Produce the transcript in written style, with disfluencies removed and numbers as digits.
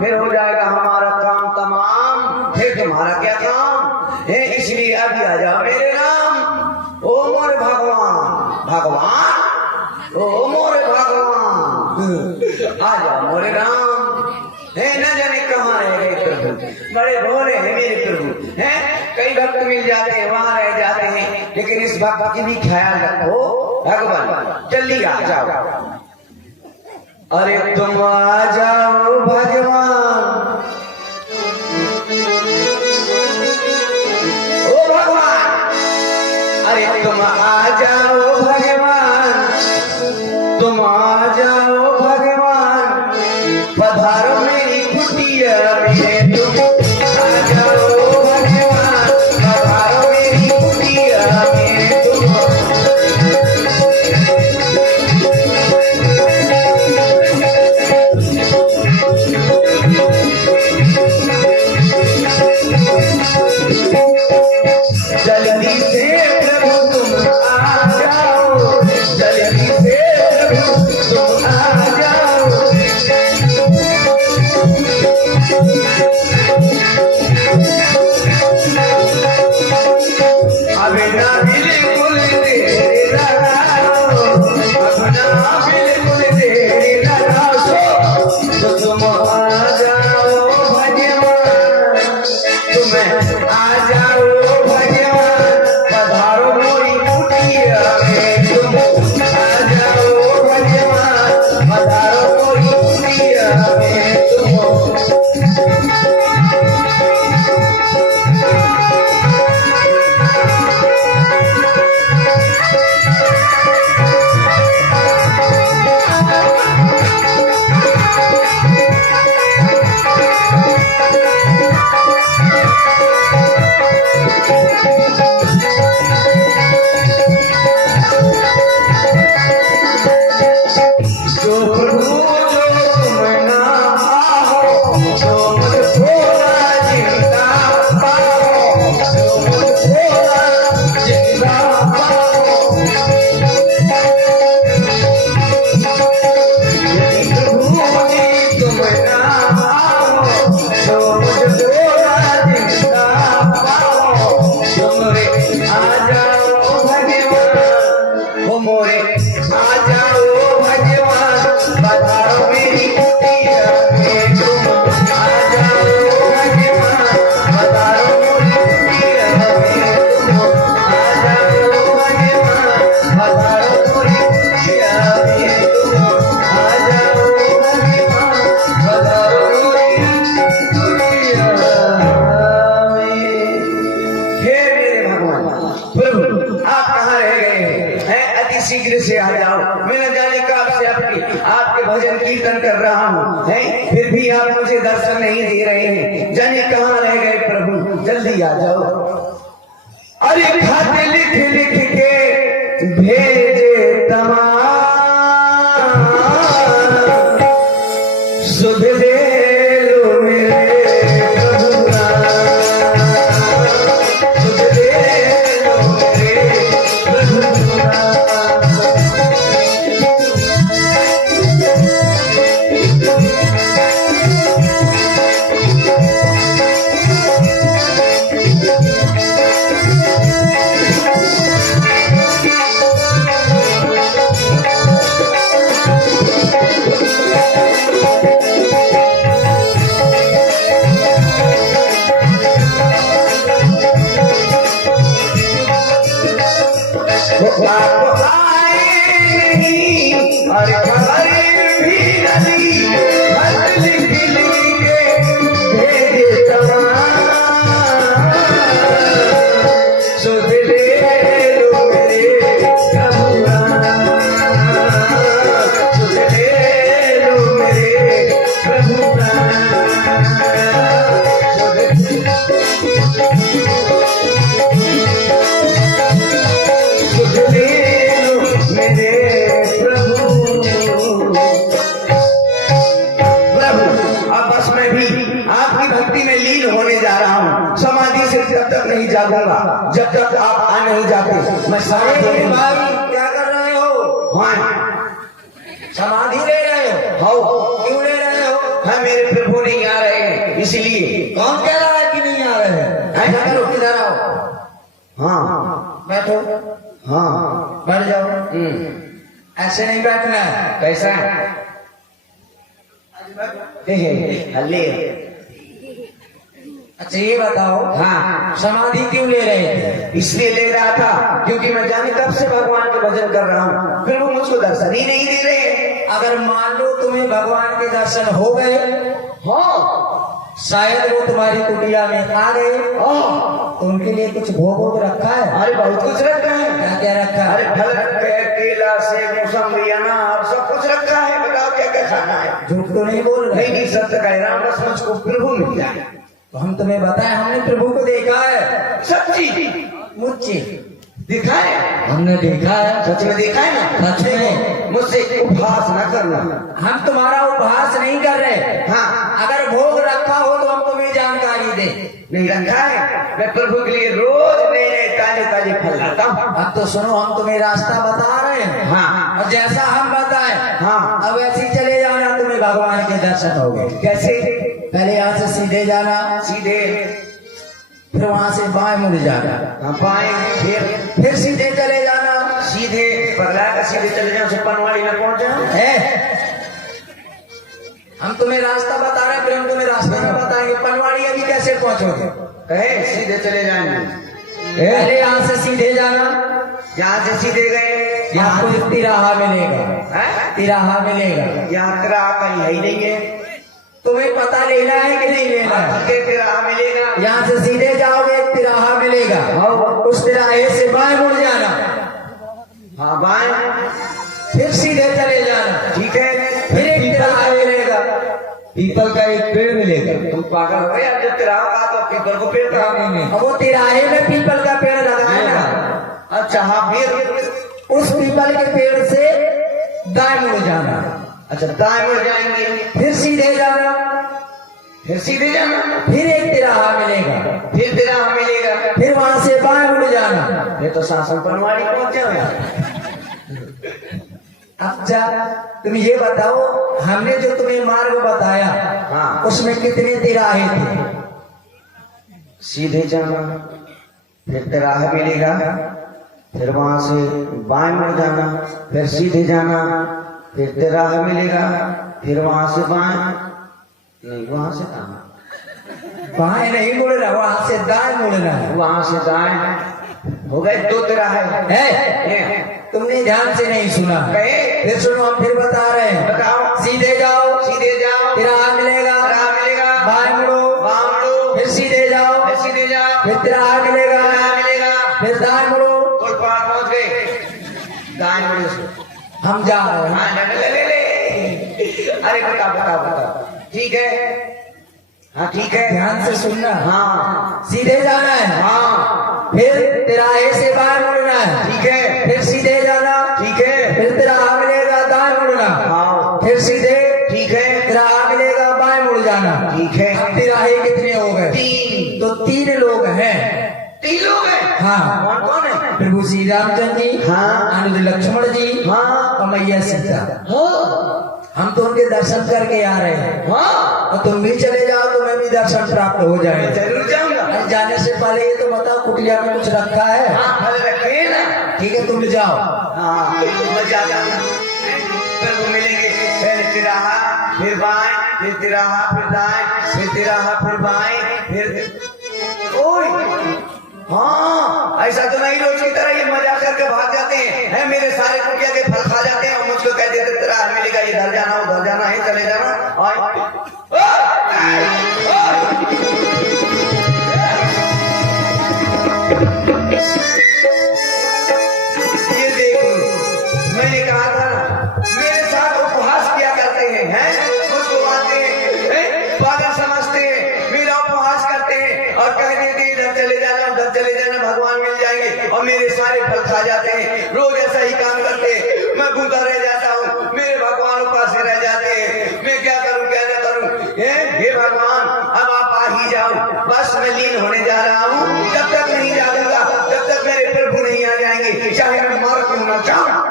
फिर हो जाएगा हमारा काम तमाम, फिर तुम्हारा क्या काम है। इसलिए अभी आ जाओ मेरे राम, ओ मोरे भगवान, भगवान ओ मोरे भगवान, आ जाओ मोरे राम। है न जाने कहाँ रह गए प्रभु, बड़े भोले हैं मेरे प्रभु हैं। कई भक्त मिल जाते हैं वहां रह जाते हैं, लेकिन इस भक्त की भी ख्याल रखो भगवान, जल्दी आ जाओ। अरे तुम आ जाओ भगवान, ओ भगवान, अरे तुम आ जाओ भगवान, तुम आ जाओ भगवान, पधारो मेरी कुटिया में, तुम आ जाओ भगवान, पधारो मेरी कुटिया में, तुम जल्दी से प्रभु तुम आ जाओ, जल्दी से प्रभु तुम आ जाओ। अभी ना बिल्कुल देरी लगाओ, अपना बिल्कुल देरी लगाओ, तो तुम आ जाओ भगवान, तुम्हें आ जाओ भगवान, पधारो मोरी कुटिया में, तुम आ जाओ भगवान, पधारो मोरी कुटिया में, तुम जो प्रभु जो तुम ना आओ, जो मुझ भोला जिंदा पाओ, जो मुझ भोला जिंदा पाओ। यदि प्रभु जी तुम ना आओ, जो मुझ भोला जिंदा पाओ, तुम रे आ जाओ भगवान, ओ मोरे आ जाओ भगवान, पधारो मेरी कुटिया में, तुम आ जाओ भगवान, पधारो मेरी कुटिया में, तुम आ जाओ भगवान, पधारो मेरी कुटिया में, तुम आ जाओ भगवान, पधारो मेरी कुटिया में। हे मेरे भगवान प्रभु, आप कहाँ रह गए हैं? अति शीघ्र से आ जाओ। मैं न जाने कब से आपके भजन कीर्तन कर रहा हूँ, है फिर भी आप मुझे दर्शन नहीं दे रहे हैं। जाने कहाँ रह गए प्रभु, जल्दी आ जाओ। अरे खाते लिख लिख के भेजे तमाम, सुध दे लो मेरे प्रभु नाम, सुध दे लो मेरे प्रभु नाम। और खबर भी नहीं, खत लिख लिख के भेजे तमाम, सुध ले लो मेरे प्रभु नाम, सुध ले लो मेरे प्रभु नाम, सुध ले लो मेरे जब तक नहीं जागूंगा, जब तक आप आ नहीं जाते मैं समाधि। भाई क्या कर रहे हो? हाँ समाधि ले रहे हो? क्यों ले रहे हो? हाँ मेरे प्रभु नहीं आ रहे हैं इसलिए। कौन कह रहा है कि नहीं आ रहे हैं? चलो किधर आओ, हाँ बैठो, हाँ बैठ जाओ। ऐसे नहीं बैठना है। कैसा है? हल्ले। अच्छा ये बताओ, हाँ समाधि क्यों ले रहे थे? इसलिए ले रहा था क्योंकि मैं जाने कब से भगवान के भजन कर रहा हूँ, फिर वो मुझको दर्शन ही नहीं दे रहे। अगर मान लो तुम्हें भगवान के दर्शन हो गए, हाँ शायद वो तुम्हारी कुटिया में आ गए, तो उनके लिए कुछ भोग वोग रखा है? अरे बहुत कुछ रखा है। क्या क्या रखा अरे है? फल रखे हैं, केला सेब मौसम्बी अनार सब कुछ रखा है। बताओ क्या क्या खाना है? झूठ तो नहीं बोल रहे? नहीं सत्य कह रहा हूँ, बस मुझको प्रभु मिल जाए। तो हम तुम्हें बताएं, हमने प्रभु को देखा है। सच्ची मुझे दिखा है? हमने देखा है। सच में देखा है ना? सच में। मुझसे उपहास न करना। हम तुम्हारा उपहास नहीं कर रहे। हाँ अगर भोग रखा हो तो हम तुम्हें जानकारी दे। नहीं रखा है। मैं प्रभु के लिए रोज नए नए ताजे ताजे फल लाता हूँ। अब तो सुनो, हम तुम्हें रास्ता बता रहे हैं। हाँ और जैसा हम बताएं, हाँ अब ऐसे ही चले जाना, तुम्हें भगवान के दर्शन हो गए। कैसे? पहले यहाँ से सीधे जाना, सीधे, फिर वहाँ से बाएं मुड़ जाना, बाएं, फिर सीधे चले जाना। सीधे पगला का सीधे चले जाओ, से पनवाड़ी में पहुंच जाओ। हम तुम्हें रास्ता बता रहे हैं, फिर हम तुम्हें रास्ता में बताएंगे। पनवाड़ी अभी कैसे पहुंचोगे? कहे सीधे चले जाएंगे। पहले यहाँ से सीधे जाना, यहाँ से सीधे गए, यहाँ को तिराहा मिलेगा। हैं? तिराहा मिलेगा। यहाँ तेरा कहीं है ही नहीं है। तुम्हें पता लेना है कि नहीं लेना है? तेरा मिलेगा। यहाँ से सीधे जाओगे, तिराहा मिलेगा, उस तिराहे से बाएं मुड़ जाना, हाँ बाएं, फिर सीधे चले जाना। ठीक है। फिर एक तिराहा मिलेगा, पीपल का एक पेड़ मिलेगा। तुम पागल हो गए? जब तेरा कहा तो पीपल को पेड़ कहा नहीं। अब वो तिराहे में पीपल का पेड़ लगा है ना। अच्छा हाँ, फिर उस पीपल के पेड़ से दाएं मुड़ जाना। अच्छा दाएं मुड़ जाएंगे, फिर सीधे जाना, फिर सीधे जाना, फिर एक तिराहा मिलेगा, फिर तेरा मिलेगा, फिर वहां से बाएं मुड़ जाना। ये तो शासन पनवाड़ी पहुंच जाओ। अच्छा तुम ये बताओ, हमने जो तुम्हें मार्ग बताया, हाँ। उसमें कितने तिराहे थे? सीधे जाना, फिर तिराहा मिलेगा, फिर वहां से बाएं मुड़ जाना, फिर सीधे जाना, फिर तिराहा मिलेगा, फिर वहां से बाएं, नहीं वहां से कहाँ, बाएं नहीं मुड़ना, वहां से दाएं मुड़ना है। वहां से दाएं, हो गए दो तिराहे है? तुमने ध्यान से नहीं सुना। कहे? फिर सुनो, हम फिर बता रहे हैं। बताओ। सीधे जाओ, सीधे जाओ, तिराहा मिलेगा, तिराहा मिलेगा, बाएं मुड़ो, बाएं मुड़ो, फिर सीधे जाओ, फिर सीधे जाओ, फिर तिराहा मिलेगा, तिराहा मिलेगा, फिर दाएं मुड़ो। और पार पहुंच गए, दाएं मुड़े से हम जा रहे हैं। हाँ ले। अरे बताओ, ठीक है, हाँ ठीक है, ध्यान से सुनना। हाँ सीधे जाना है, हाँ फिर तिराहे से बाएं मुड़ना है, ठीक है, फिर सीधे जाना, ठीक है, फिर तिराहा मिलेगा, दाएं मुड़ना, हाँ फिर सीधे, ठीक है, तिराहा मिलेगा, बाएं मुड़ जाना। ठीक है। अब तिराहे कितने हो गए? 3। तो 3 लोग हैं। 3 लोग हैं। हाँ। कौन कौन है? प्रभु श्री रामचंद्र जी, हाँ। अनुज लक्ष्मण जी, हाँ। और मैया सीता। हाँ हम तो उनके दर्शन करके आ रहे हैं, हाँ, और तुम भी चले जाओ, तुम्हें भी दर्शन प्राप्त हो जाए। जरूर जाऊंगा। अरे जाने से पहले ये तो बताओ, कुटिया में कुछ रखा है? हाँ फल रखे हैं ना। ठीक है, तुम जाओ। हाँ मैं जा जाऊंगा, फिर वो मिलेंगे। पहले तिराहा, फिर बाएं, फिर तिराहा, फिर दाएं, फिर तिराहा, फिर बाएं, फिर ओए हाँ, ऐसा तो नहीं रोज की तरह ये मजाक करके भाग जाते हैं। मेरे सारे कुटिया के फल खा जाते हैं और मुझको कह देते तेरा मिलेगा, इधर जाना उधर जाना है, चले जाना। ये देखो, मैंने कहा था ना, मेरे साथ उपहास किया करते हैं, मुझको आते हैं, पागल समझते हैं, मेरा उपहास करते हैं और कह देते हैं इधर चले जाना उधर चले जाना, भगवान मिल जाएंगे, और मेरे सारे फल खा जाते हैं। रोज ऐसा ही काम करते हैं, मैं भूखा रह जाता हूँ, मेरे भगवान उपास रह जाते हैं। मैं क्या करूँ क्या न करूँ? हे भगवान, अब आप आ ही जाओ, बस मैं लीन होने जा रहा हूँ। जब तक नहीं जाऊंगा, जब तक मेरे प्रभु नहीं आ जाएंगे, चाहे मैं मर क्यों न जाऊं।